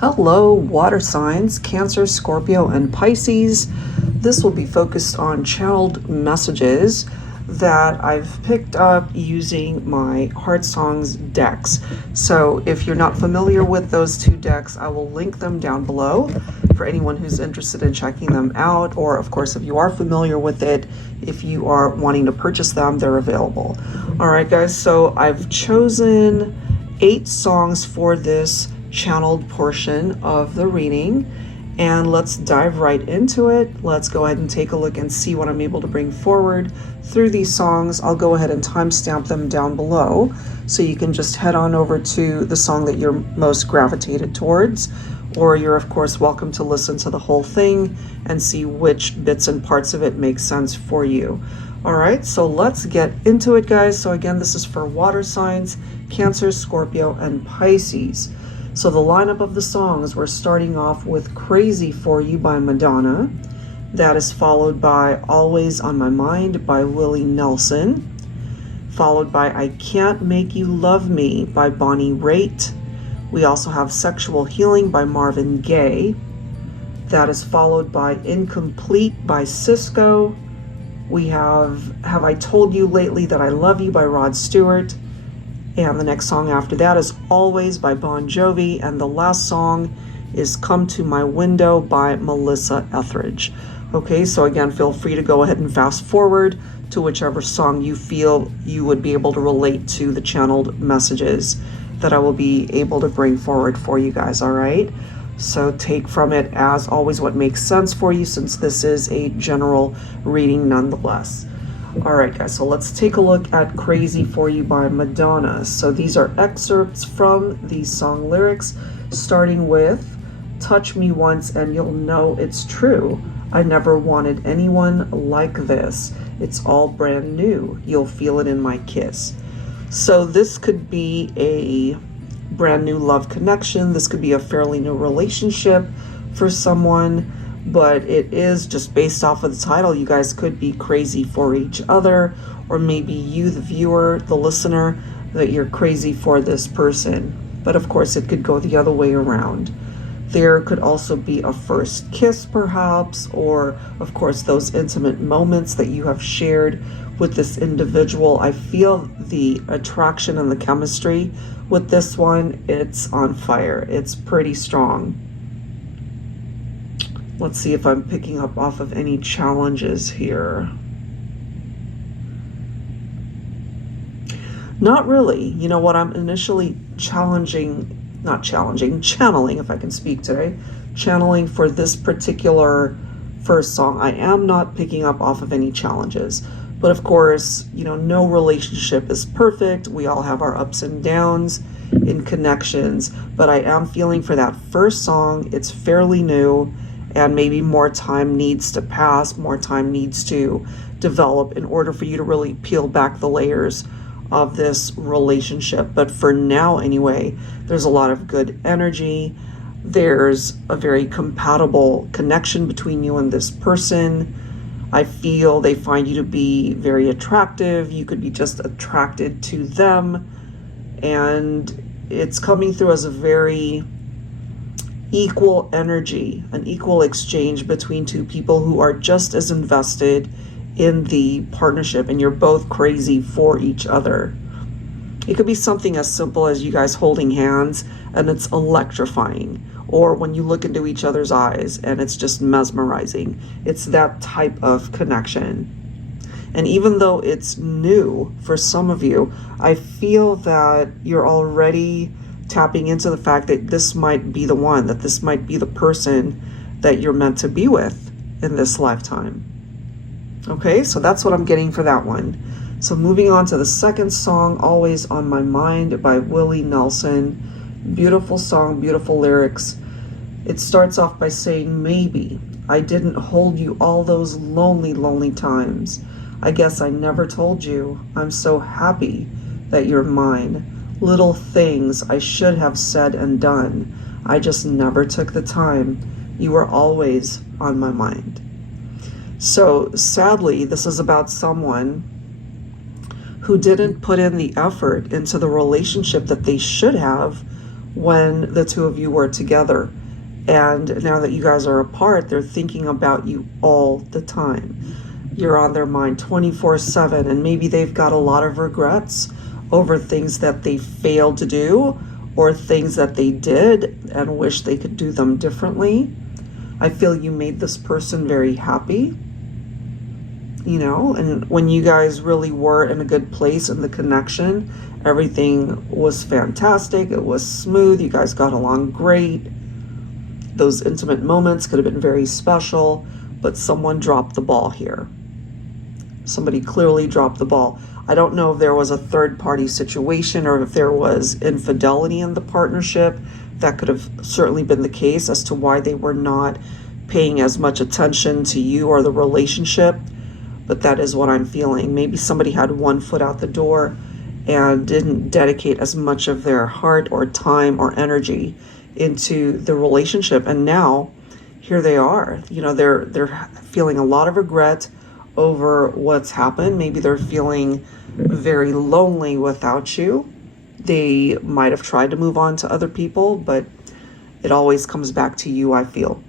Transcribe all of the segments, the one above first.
Hello, water signs, Cancer, Scorpio, and Pisces. This will be focused on channeled messages that I've picked up using my Heart Songs decks. So if you're not familiar with those two decks, I will link them down below for anyone who's interested in checking them out. Or of course, if you are familiar with it, if you are wanting to purchase them, they're available. All right, guys, so I've chosen 8 songs for this channeled portion of the reading, and let's dive right into it. Let's go ahead and take a look and see what I'm able to bring forward through these songs. I'll go ahead and timestamp them down below so you can just head on over to the song that you're most gravitated towards, or you're of course welcome to listen to the whole thing and see which bits and parts of it make sense for you. All right, so let's get into it, guys. So again, this is for water signs, Cancer, Scorpio, and Pisces. So the lineup of the songs, we're starting off with Crazy For You by Madonna. That is followed by Always On My Mind by Willie Nelson. Followed by I Can't Make You Love Me by Bonnie Raitt. We also have Sexual Healing by Marvin Gaye. That is followed by Incomplete by SISQO. We have I Told You Lately That I Love You by Rod Stewart. And the next song after that is Always by Bon Jovi. And the last song is Come to My Window by Melissa Etheridge. Okay, so again, feel free to go ahead and fast forward to whichever song you feel you would be able to relate to the channeled messages that I will be able to bring forward for you guys, all right? So take from it, as always, what makes sense for you, since this is a general reading nonetheless. All right, guys, so let's take a look at Crazy For You by Madonna. So these are excerpts from the song lyrics, starting with Touch Me Once and You'll Know It's True. I never wanted anyone like this. It's all brand new. You'll feel it in my kiss. So this could be a brand new love connection. This could be a fairly new relationship for someone. But it is just based off of the title. You guys could be crazy for each other, or maybe you, the viewer, the listener, that you're crazy for this person. But of course, it could go the other way around. There could also be a first kiss, perhaps, or of course, those intimate moments that you have shared with this individual. I feel the attraction and the chemistry with this one. It's on fire. It's pretty strong. Let's see if I'm picking up off of any challenges here. Not really. You know what, I'm initially channeling, if I can speak today, channeling for this particular first song. I am not picking up off of any challenges. But of course, you know, no relationship is perfect. We all have our ups and downs in connections. But I am feeling for that first song, it's fairly new. And maybe more time needs to pass, more time needs to develop in order for you to really peel back the layers of this relationship. But for now anyway, there's a lot of good energy. There's a very compatible connection between you and this person. I feel they find you to be very attractive. You could be just attracted to them. And it's coming through as a very equal energy, an equal exchange between two people who are just as invested in the partnership, and you're both crazy for each other. It could be something as simple as you guys holding hands and it's electrifying, or when you look into each other's eyes and it's just mesmerizing. It's that type of connection. And even though it's new for some of you, I feel that you're already tapping into the fact that this might be the one, that this might be the person that you're meant to be with in this lifetime. Okay, so that's what I'm getting for that one. So moving on to the second song, Always On My Mind by Willie Nelson. Beautiful song, beautiful lyrics. It starts off by saying, maybe I didn't hold you all those lonely, lonely times. I guess I never told you I'm so happy that you're mine. Little things I should have said and done. I just never took the time. You were always on my mind. So sadly, this is about someone who didn't put in the effort into the relationship that they should have when the two of you were together. And now that you guys are apart, they're thinking about you all the time. You're on their mind 24/7, and maybe they've got a lot of regrets over things that they failed to do or things that they did and wish they could do them differently. I feel you made this person very happy, you know, and when you guys really were in a good place in the connection, everything was fantastic. It was smooth. You guys got along great. Those intimate moments could have been very special, but someone dropped the ball here. Somebody clearly dropped the ball. I don't know if there was a third-party situation or if there was infidelity in the partnership. That could have certainly been the case as to why they were not paying as much attention to you or the relationship, but that is what I'm feeling. Maybe somebody had one foot out the door and didn't dedicate as much of their heart or time or energy into the relationship, and now here they are. You know, they're feeling a lot of regret over what's happened. Maybe they're feeling very lonely without you. They might have tried to move on to other people, but it always comes back to you, I feel.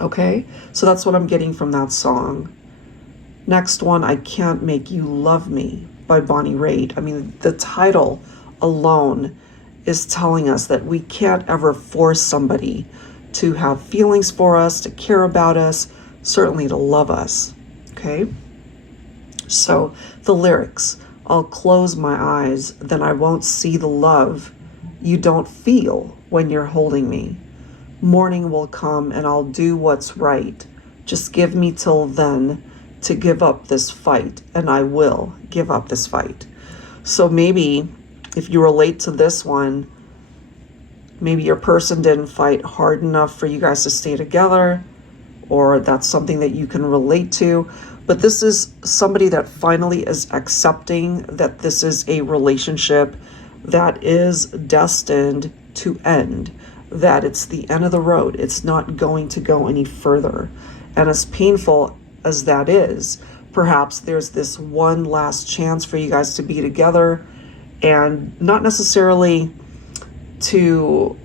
Okay, so that's what I'm getting from that song. Next one, I Can't Make You Love Me by Bonnie Raitt. I mean, the title alone is telling us that we can't ever force somebody to have feelings for us, to care about us, certainly to love us. Okay, so the lyrics: I'll close my eyes, then I won't see the love you don't feel when you're holding me. Morning will come and I'll do what's right. Just give me till then to give up this fight, and I will give up this fight. So maybe if you relate to this one, maybe your person didn't fight hard enough for you guys to stay together, or that's something that you can relate to. But this is somebody that finally is accepting that this is a relationship that is destined to end, that it's the end of the road. It's not going to go any further. And as painful as that is, perhaps there's this one last chance for you guys to be together, and not necessarily to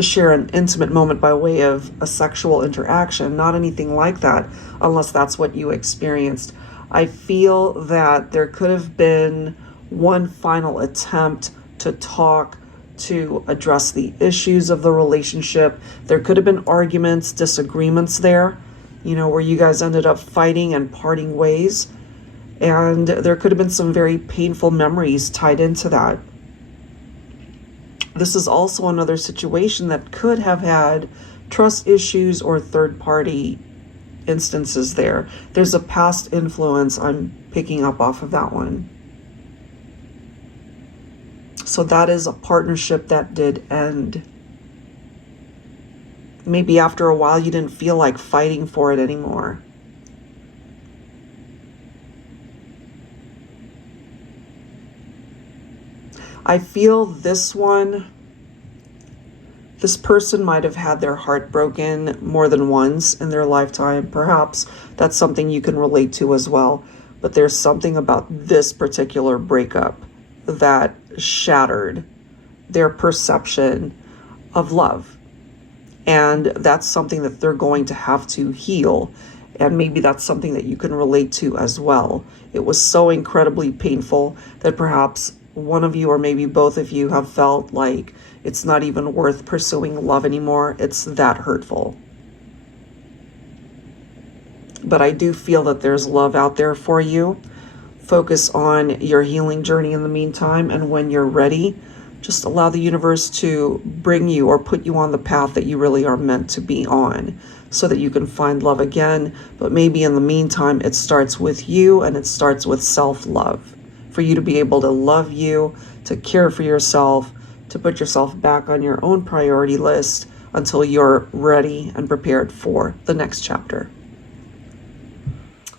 share an intimate moment by way of a sexual interaction, not anything like that, unless that's what you experienced. I feel that there could have been one final attempt to talk, to address the issues of the relationship. There could have been arguments, disagreements there, you know, where you guys ended up fighting and parting ways. And there could have been some very painful memories tied into that. This is also another situation that could have had trust issues or third-party instances there. There's a past influence I'm picking up off of that one. So that is a partnership that did end. Maybe after a while you didn't feel like fighting for it anymore. I feel this one, this person might have had their heart broken more than once in their lifetime. Perhaps that's something you can relate to as well. But there's something about this particular breakup that shattered their perception of love. And that's something that they're going to have to heal. And maybe that's something that you can relate to as well. It was so incredibly painful that perhaps one of you or maybe both of you have felt like it's not even worth pursuing love anymore. It's that hurtful. But I do feel that there's love out there for you. Focus on your healing journey in the meantime, and when you're ready, just allow the universe to bring you or put you on the path that you really are meant to be on, so that you can find love again. But maybe in the meantime, it starts with you, and it starts with self-love. For you to be able to love you, to care for yourself, to put yourself back on your own priority list until you're ready and prepared for the next chapter.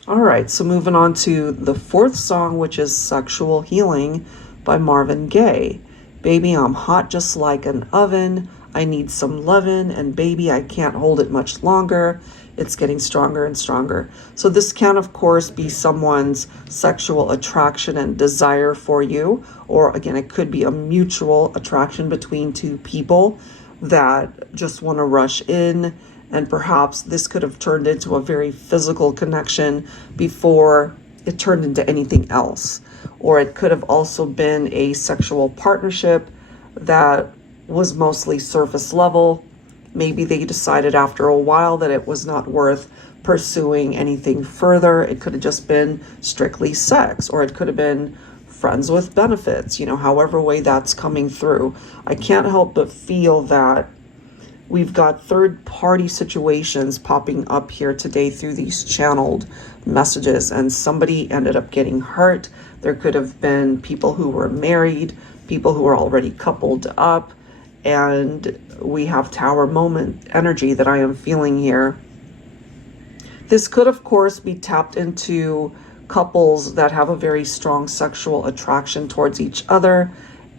All right, so moving on to the fourth song, which is Sexual Healing by Marvin Gaye. Baby, I'm hot just like an oven. I need some lovin', and baby, I can't hold it much longer. it's getting stronger and stronger. So this can, of course, be someone's sexual attraction and desire for you, or again, it could be a mutual attraction between two people that just want to rush in, and perhaps this could have turned into a very physical connection before it turned into anything else. Or it could have also been a sexual partnership that was mostly surface level. Maybe they decided after a while that it was not worth pursuing anything further. It could have just been strictly sex, or it could have been friends with benefits, you know, however way that's coming through. I can't help but feel that we've got third-party situations popping up here today through these channeled messages, and somebody ended up getting hurt. There could have been people who were married, people who were already coupled up, and we have tower moment energy that I am feeling here. This could, of course, be tapped into couples that have a very strong sexual attraction towards each other,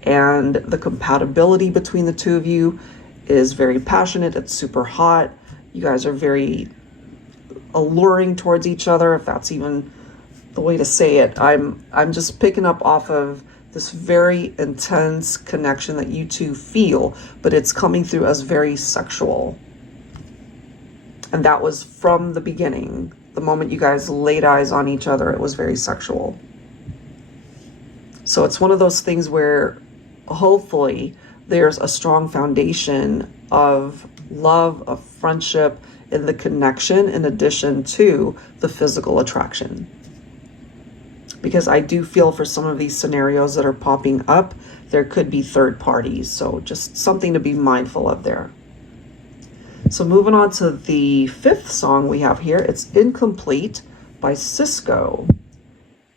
and the compatibility between the two of you is very passionate. It's super hot. You guys are very alluring towards each other, if that's even the way to say it. I'm just picking up off of this very intense connection that you two feel, but it's coming through as very sexual. And that was from the beginning. The moment you guys laid eyes on each other, it was very sexual. So it's one of those things where hopefully there's a strong foundation of love, of friendship, in the connection, in addition to the physical attraction. Because I do feel for some of these scenarios that are popping up, there could be third parties. So just something to be mindful of there. So moving on to the fifth song we have here. It's Incomplete by SISQO.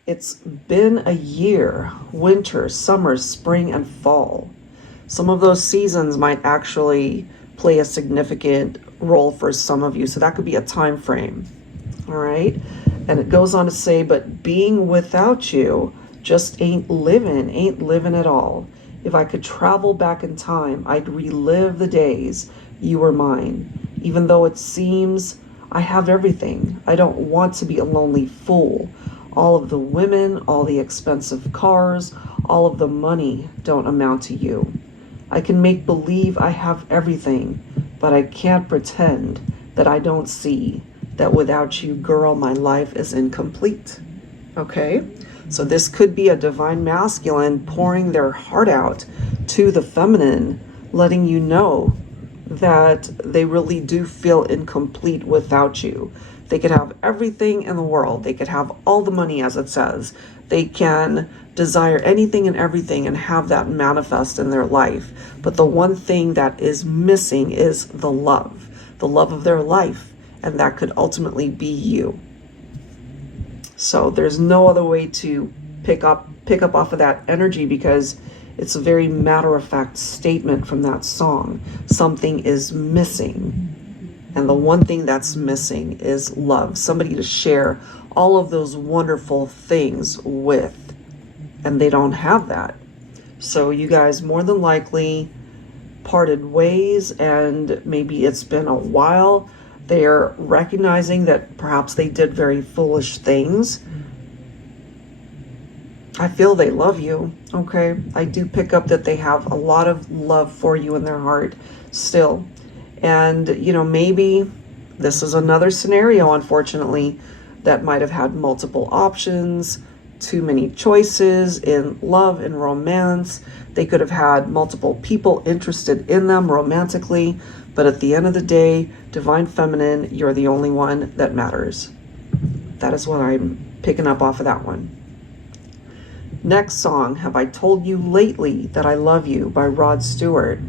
It's been a year, winter, summer, spring, and fall. Some of those seasons might actually play a significant role for some of you. So that could be a time frame. All right. And it goes on to say, but being without you just ain't living at all. If I could travel back in time, I'd relive the days you were mine. Even though it seems I have everything, I don't want to be a lonely fool. All of the women, all the expensive cars, all of the money don't amount to you. I can make believe I have everything, but I can't pretend that I don't see that without you, girl, my life is incomplete. Okay? So this could be a divine masculine pouring their heart out to the feminine, letting you know that they really do feel incomplete without you. They could have everything in the world. They could have all the money, as it says. They can desire anything and everything and have that manifest in their life. But the one thing that is missing is the love of their life. And that could ultimately be you. So there's no other way to pick up off of that energy, because it's a very matter-of-fact statement from that song. Something is missing. And the one thing that's missing is love. Somebody to share all of those wonderful things with. And they don't have that. So you guys more than likely parted ways, and maybe it's been a while. They're recognizing that perhaps they did very foolish things. I feel they love you, okay? I do pick up that they have a lot of love for you in their heart still. And, you know, maybe this is another scenario, unfortunately, that might have had multiple options, too many choices in love and romance. They could have had multiple people interested in them romantically. But at the end of the day, divine feminine, you're the only one that matters. That is what I'm picking up off of that one. Next song, Have I Told You Lately That I Love You by Rod Stewart.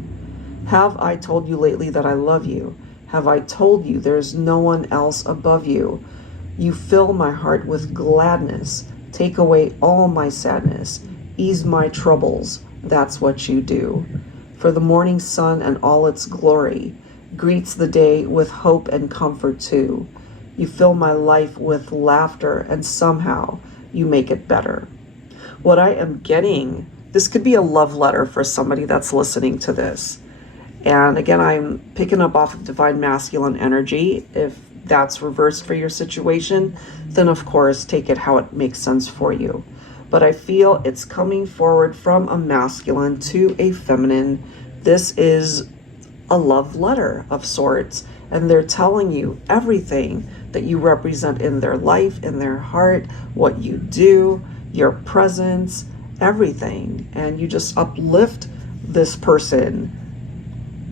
Have I told you lately that I love you? Have I told you there's no one else above you? You fill my heart with gladness. Take away all my sadness. Ease my troubles. That's what you do. For the morning sun and all its glory greets the day with hope and comfort too. You fill my life with laughter, and somehow you make it better. What I am getting, this could be a love letter for somebody that's listening to this. And again, I'm picking up off of divine masculine energy. If that's reversed for your situation, then of course take it how it makes sense for you. But I feel it's coming forward from a masculine to a feminine. This is a love letter of sorts, and they're telling you everything that you represent in their life, in their heart, what you do, your presence, everything. And you just uplift this person.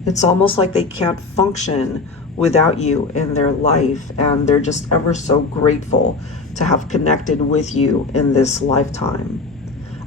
It's almost like they can't function without you in their life, and they're just ever so grateful to have connected with you in this lifetime.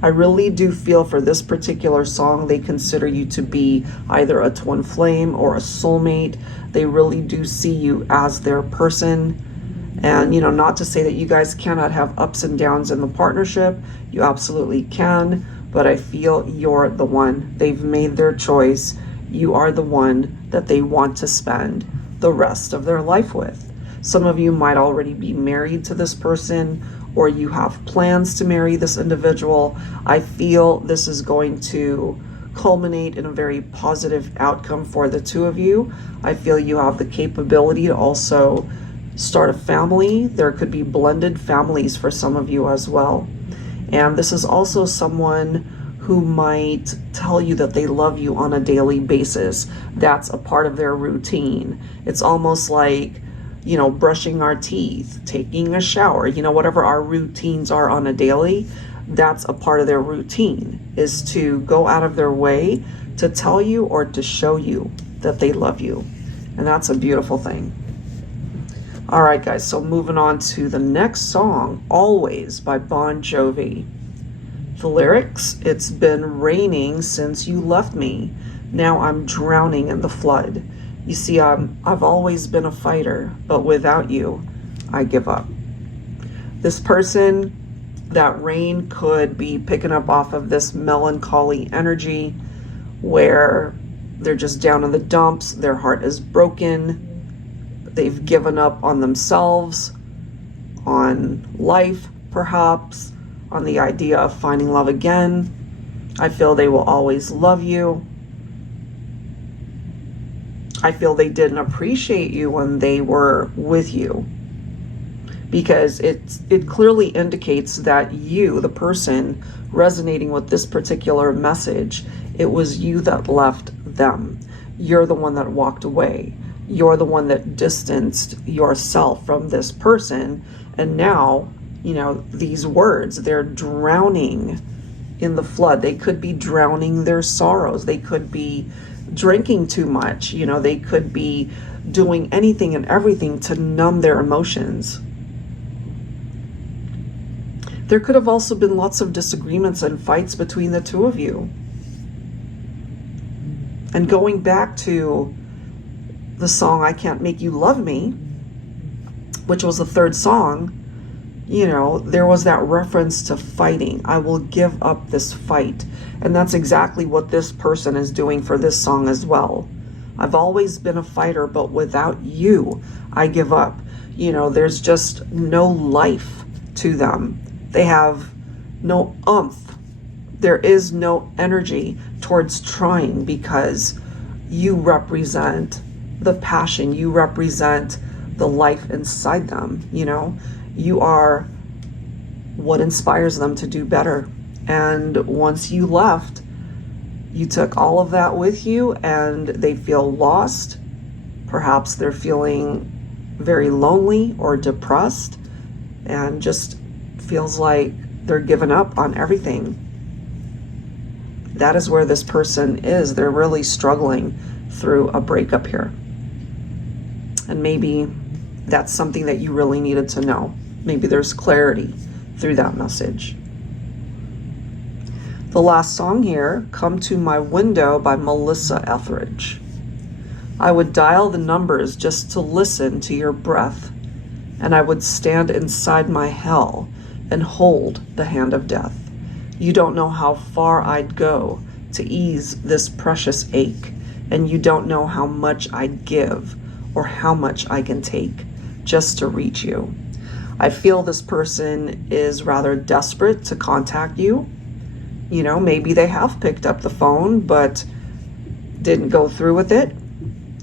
I really do feel for this particular song, they consider you to be either a twin flame or a soulmate. They really do see you as their person. And, you know, not to say that you guys cannot have ups and downs in the partnership. You absolutely can. But I feel you're the one. They've made their choice. You are the one that they want to spend the rest of their life with. Some of you might already be married to this person, or you have plans to marry this individual. I feel this is going to culminate in a very positive outcome for the two of you. I feel you have the capability to also start a family. There could be blended families for some of you as well. And this is also someone who might tell you that they love you on a daily basis. That's a part of their routine. It's almost like, you know, brushing our teeth, taking a shower, you know, whatever our routines are on a daily, that's a part of their routine, is to go out of their way to tell you or to show you that they love you. And that's a beautiful thing. All right, guys, so moving on to the next song, Always by Bon Jovi. The lyrics, it's been raining since you left me. Now I'm drowning in the flood. You see, I've always been a fighter, but without you, I give up. This person, that rain could be picking up off of this melancholy energy where they're just down in the dumps, their heart is broken, they've given up on themselves, on life perhaps, on the idea of finding love again. I feel they will always love you. I feel they didn't appreciate you when they were with you, because it clearly indicates that you, the person resonating with this particular message, it was you that left them. You're the one that walked away. You're the one that distanced yourself from this person. And now, you know, these words, they're drowning in the flood. They could be drowning their sorrows. They could be drinking too much. You know, they could be doing anything and everything to numb their emotions. There could have also been lots of disagreements and fights between the two of you. And going back to the song, I Can't Make You Love Me, which was the third song, you know, there was that reference to fighting. I will give up this fight. And that's exactly what this person is doing for this song as well. I've always been a fighter, but without you, I give up. You know, there's just no life to them. They have no oomph. There is no energy towards trying, because you represent the passion. You represent the life inside them, you know. You are what inspires them to do better. And once you left, you took all of that with you, and they feel lost. Perhaps they're feeling very lonely or depressed, and just feels like they're giving up on everything. That is where this person is. They're really struggling through a breakup here. And maybe that's something that you really needed to know. Maybe there's clarity through that message. The last song here, Come to My Window by Melissa Etheridge. I would dial the numbers just to listen to your breath, and I would stand inside my hell and hold the hand of death. You don't know how far I'd go to ease this precious ache, and you don't know how much I'd give or how much I can take just to reach you. I feel this person is rather desperate to contact you. You know, maybe they have picked up the phone but didn't go through with it.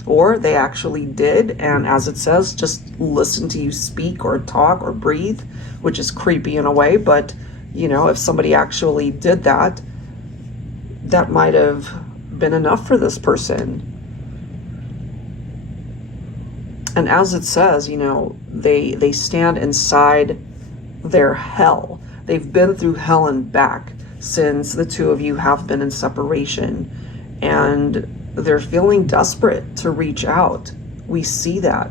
or they actually did, and as it says, just listen to you speak or talk or breathe, which is creepy in a way, but you know, if somebody actually did that, that might have been enough for this person. And as it says, you know, they stand inside their hell. They've been through hell and back since the two of you have been in separation, and they're feeling desperate to reach out. We see that.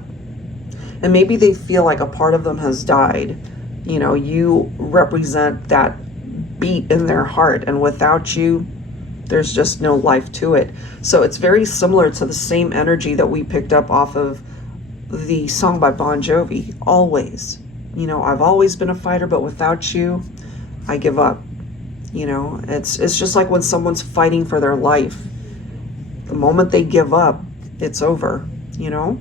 And maybe they feel like a part of them has died. You know, you represent that beat in their heart, and without you, there's just no life to it. So it's very similar to the same energy that we picked up off of the song by Bon Jovi, Always. You know, I've always been a fighter, but without you, I give up. You know, it's just like when someone's fighting for their life. The moment they give up, it's over, you know?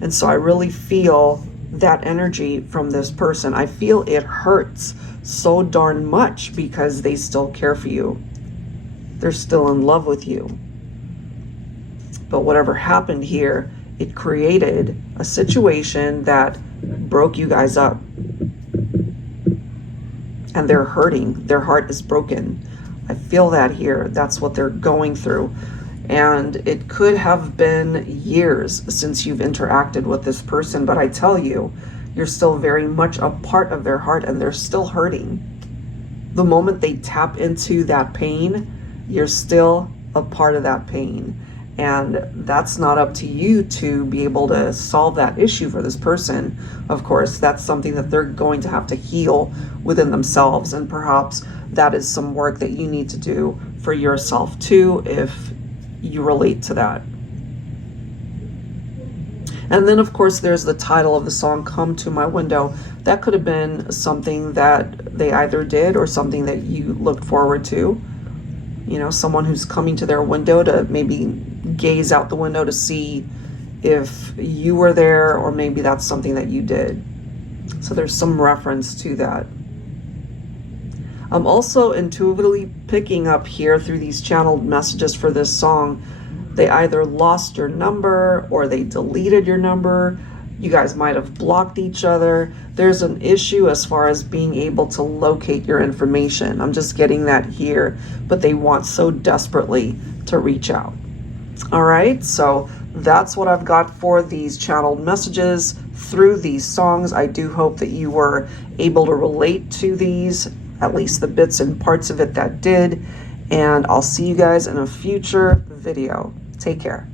And so I really feel that energy from this person. I feel it hurts so darn much because they still care for you. They're still in love with you. But whatever happened here, it created a situation that broke you guys up. And they're hurting. Their heart is broken. I feel that here. That's what they're going through. And it could have been years since you've interacted with this person, but I tell you, you're still very much a part of their heart, and they're still hurting. The moment they tap into that pain, you're still a part of that pain. And that's not up to you to be able to solve that issue for this person. Of course, that's something that they're going to have to heal within themselves. And perhaps that is some work that you need to do for yourself too, if you relate to that. And then of course there's the title of the song, Come to My Window. That could have been something that they either did or something that you looked forward to. You know, someone who's coming to their window to maybe gaze out the window to see if you were there, or maybe that's something that you did. So there's some reference to that. I'm also intuitively picking up here through these channeled messages for this song, they either lost your number or they deleted your number. You guys might have blocked each other. There's an issue as far as being able to locate your information. I'm just getting that here, but they want so desperately to reach out. All right, so that's what I've got for these channeled messages through these songs. I do hope that you were able to relate to these, at least the bits and parts of it that did. And I'll see you guys in a future video. Take care.